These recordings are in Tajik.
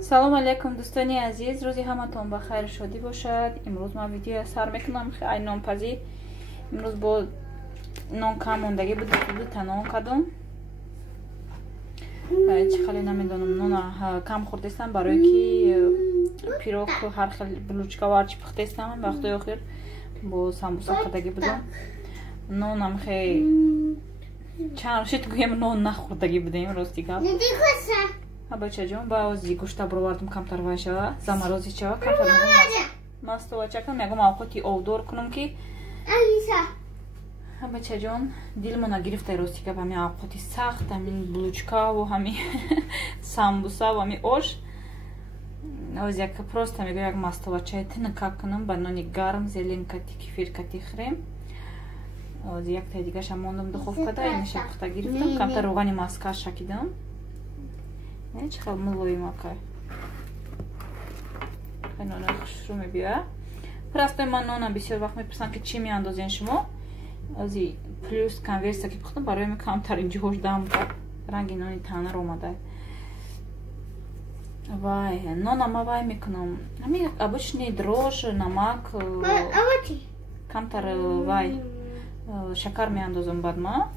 салом алейкум дӯстони азиз, рӯзи ҳаматон ба хайру шодӣ бошад. Имрӯз ман видео сар мекунам. Ай нонпазӣ имрӯз бо нон кам мондагӣ буд, дута нон кадом. Чӣ хеле намедонам, нона кам хӯрдестам барое ки пирог ҳар хел булочка ва ҳарчи пухтестам. Вақтои охир бо самбуса кадагӣ будам. Нонам хеле чанд рӯз гӯям нон нахӯрдагӣ будем рости гап. Бачаҷон баъзи гӯшта буровардам камтар вайшава, замарозичава камтар мастовачакам ягом авқоти овдор кунам ки бачаҷон дилмо нагирифта рости гап ҳамин авқоти сахт, ҳамин булочка ва ҳамин самбуса ва ҳамин ош. Оз як просто мегӯям як мастовачаи тинка кунам ба нони гарм, зеленкати кефиркати хрем. Оз якта дигаша мондам духовкада, инеша пухта гирифтам, камтар рӯғани маска шакидам. Чӣ хел мулоим акай. Нона хушрӯ мебиёяд. Простой ман нона бисёр вақт мепурсанд ки чӣ меандозен шумо. Ози плюс конверсия ки пухтам барои камтар ҷош дам ранги нони танар омадаед. Вай, нона ма вай мекунам. Ҳамин обычный дрож, намак, камтар вай шакар меандозам бад ма.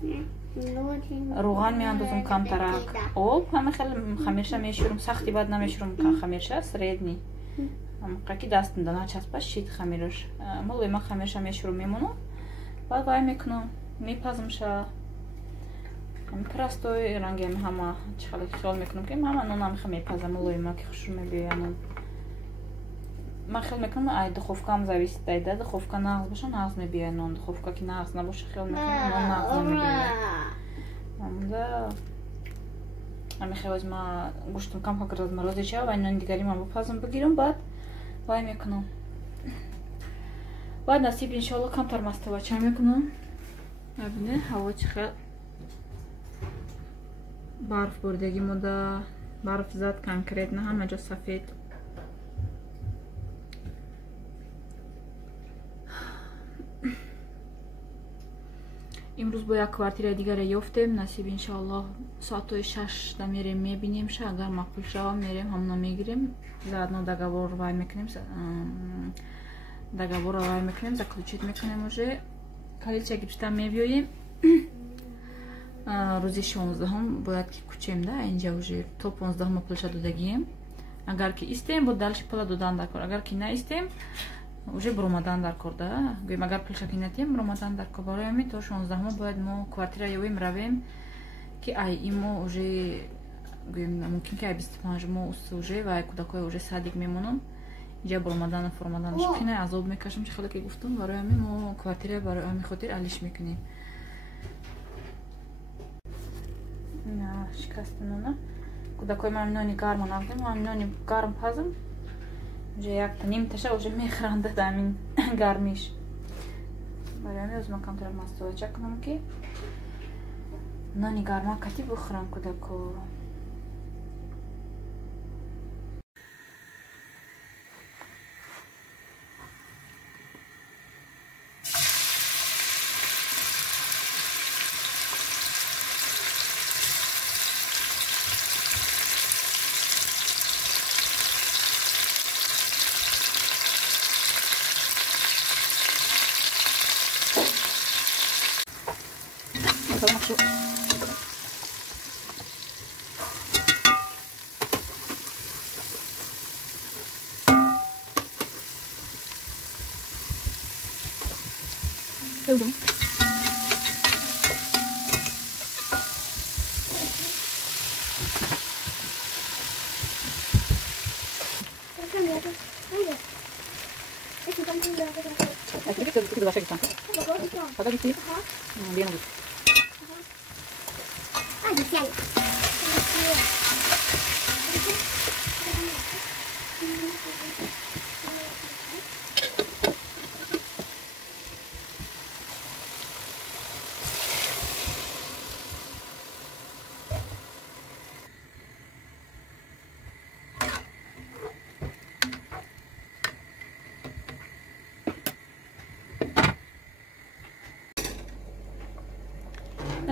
Рӯған меандозам камтарак, об, ҳама хел хамирша мешӯрам, сахти бад намешӯрам хамирша, средний. Ки дастам начаспаш шит хамираш. Молои ма хамирша мешӯрам мемонам. Баъд вай мекунам, мепазмша. Простой ранги ҳама чӣ хеле хиёл мекунам ки ҳама нонам хел мепазам, молои ма ки хушрӯ мебиёяд. Ман хел мекунам ай духовкаам зависит дайда, духовка нағз боша, нағз мебиёяд нон. Духовка ки нағз набоша, хел мекунам нон нағз намебиёяд. Ами хелоз ма гӯштам кам как разморозича ва нони дигари ма бопазам бигирам, баъд вай мекунам. Баъд насиб иншоалло камтар мастовача мекунам. Бабине ҳаво чӣ хел барф бордагӣ мода, барф зад конкретно ҳама ҷо сафед. имрӯз бо як квартираи дигаре ёфтем, насиб иншоалло соатои 6 мерем мебинемша, агар мақбул шава мерем ҳамна мегирем, заодно договор вай мекунем, заключить мекунем уже. Калилча гирифта мебиёем. Рӯзи 16 бояд ки кучем да, инҷа уже то 15 мақбулша додагием. Агар ки истем бо далши пула додан дар кор, агар ки на истем уже буромадан дар кор да. Гӯем агар пулша ки натем буромадан дар кор. Барои ҳамин то 16 бояд мо квартира ёвем равем ки ай имо уже гӯем мумкин ки ай 25 мо уже ва ай кӯдакои уже садик мемонам. Инҷа буромадан фуромаданаш кина азоб мекашам, чӣ хеле ки гуфтам. Барои ҳамин мо квартира барои ҳамин хотир алиш мекунем. На шикасти нона. Кӯдакои ман нони гарм навдем, ман нони гарм пазам. Уже якта нимташа уже мехрандад ҳамин гармиш. Барои ҳамин оз ма камтар мастовача кунам ки нони гармакати бихӯранд кӯдако.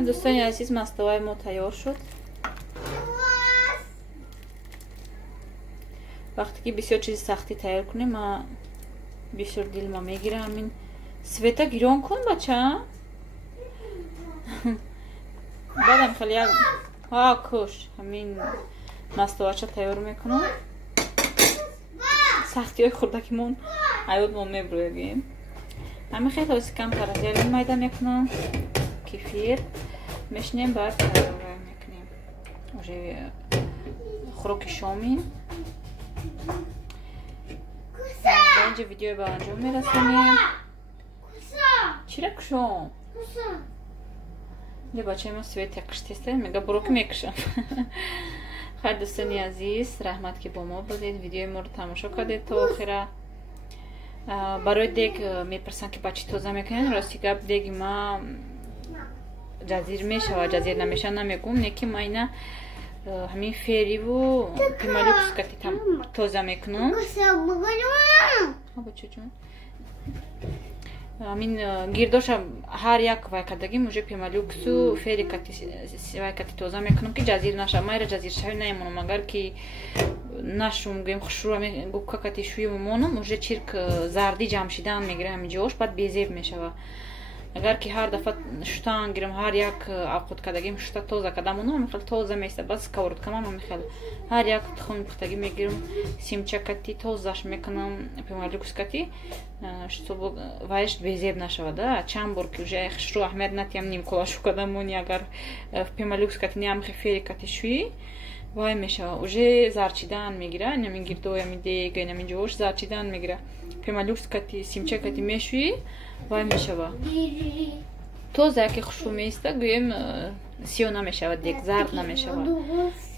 دوستان عزیز مستوای ما تیار شد. вақте ки бисёр чизи сахтӣ тайёр кунем ма бисёр дилма мегирам. Ҳамин Света гирён кун бача. баъдам хеле як куш ҳамин настовача тайёр мекунам. сахтиҳои хурдакимон ҳаётмон мебурӯягем. ҳамин хеле оси камтар зелен майда мекунам. кефир мешинем баъд тайёр мекунем. уже хӯроки шомин. ба инҷа видеои ба анҷом мерасонем. чира кушом? я бачаи мо Света киштеста мега буроки мекушам. хайр дӯстони азиз, раҳмат ки бо мо будед. видеои моро тамошо кардед то охира. барои дег мепарсанд ки ба чӣ тоза мекунем. рости гап деги ма ҷазир мешавад, ҷазир намешавад намегум. неки ма ина ҳамин фериву пемалюкскати тоза мекунам. ҳамин гирдоша ҳар як вайкадагим уже пемалюксу ферикати вайкати тоза мекунам ки ҷазир нашавад. майра ҷазиршавӣ наимонам. агар ки нашум гӯем хушрӯа губкакати шӯи мумонам уже чирк зарди ҷамъшидан мегирад ҳамин ҷош баъд безеб мешавад. агар ки ҳар дафъа шутан гирам ҳар як авқуткадагим шута тоза када монам михел тоза места баъд сковородкамам михел ҳар як тухми пухтагӣ мегирам симчакати тозаш мекунам пемалюкскати чтобы вайш безеб нашавад. чанд бор ки уже хушрӯ аҳамият натиям нимколашу кадамони агар пемалюкскати неамхи ферикати шӯи вай мешава уже зарчидан мегира. намин гирдои ами дег намин ҷош зарчидан мегира. пемалюкскати симчакати мешӯи вай мешава тоза яке хушрӯ меиста гӯем сиё намешавад дег зард намешавад.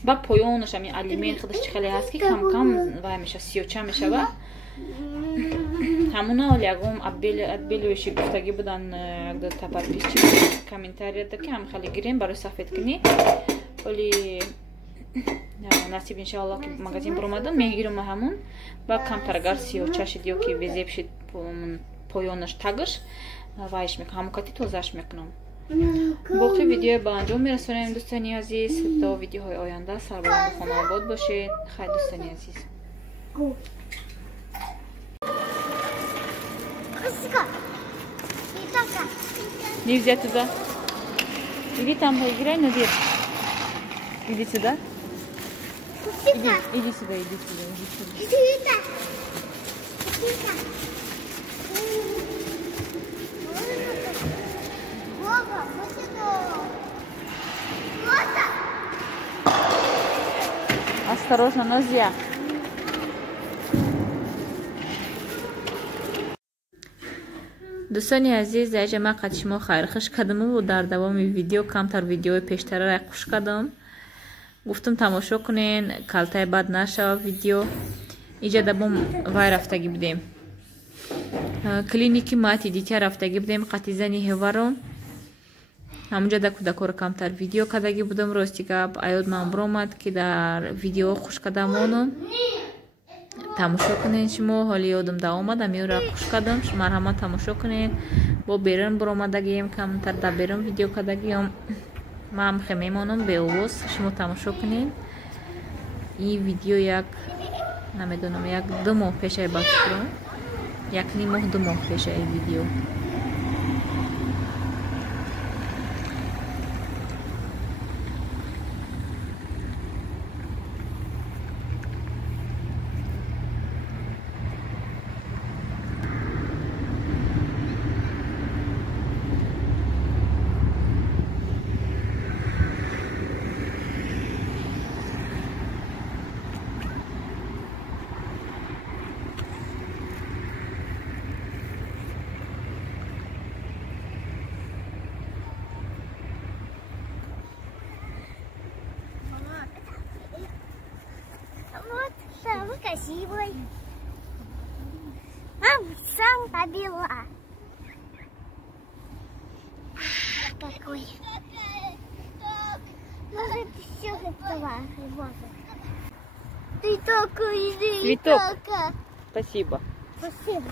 ба поёнаш ами алимен худаш чӣ хеле ҳаст ки камкам вай мешава сиёча мешава. ҳамуна оли ягом адбелои шигуфтагӣ будан якдута подписчик комментарията ки ҳам хеле гирем барои сафедкунӣ. оли насиб иншаллоҳ ки магазин биромадам мегирам ҳамун ба камтар агар сиёча шид ё ки безеб шид поёнаш тагш вайш мекунам ҳамукати тозаш мекунам. боқи видео ба анҷом мерасонем дӯстони азиз. то видеоҳои оянда сарбаланду хонаобод бошед. хайр дӯстони азиз. Не взять туда. Иди там поиграй, Надир. Иди сюда. Иди сюда, иди сюда, иди сюда. Осторожно, нозя. дӯстони азиз, яҷа ман қад шумо хайрхуш кардаму дар давоми видео камтар видеои пештарара хуш кардам. гуфтам тамошо кунен, калтаи бад нашава видео. иҷа дабом вай рафтагӣ будем. клиники мати дитя рафтагӣ будем қати зани ҳеварон. ҳамунҷа да кӯдакоро камтар видео кардагӣ будам. рости гап аёд ман биромад ки дар видео хуш кардамонам. тамошо кунед шумо. ҳоли ёдам да омад амиёра хуш кардам. марҳамат тамошо кунед. бо берун биромадагием камтар дар берун видео кардагиам. ман хе мемонам беовоз. шумо тамошо кунед. ин видео як намедонам як 2 моҳ пешаи бафикрам. 1 моҳ 2 моҳ пешаи видео. Самый красивый. Мама сам побила. Какой. Может, все этого. Ты такой, Цветок. Спасибо. Спасибо.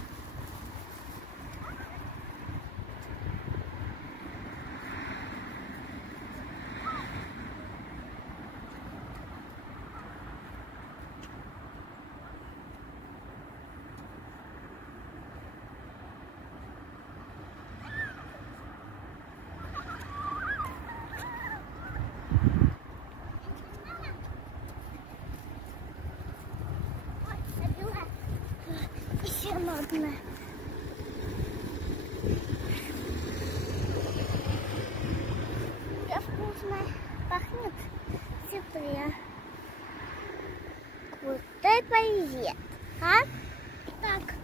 Модно. Как вкусно пахнет. Теплее. Вот это привет. А? Так.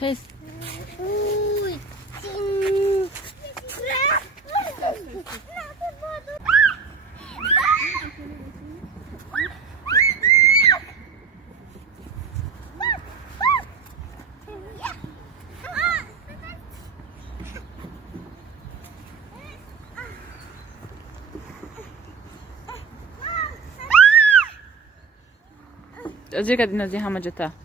خس Ой, أزيك أدينا زي همجتها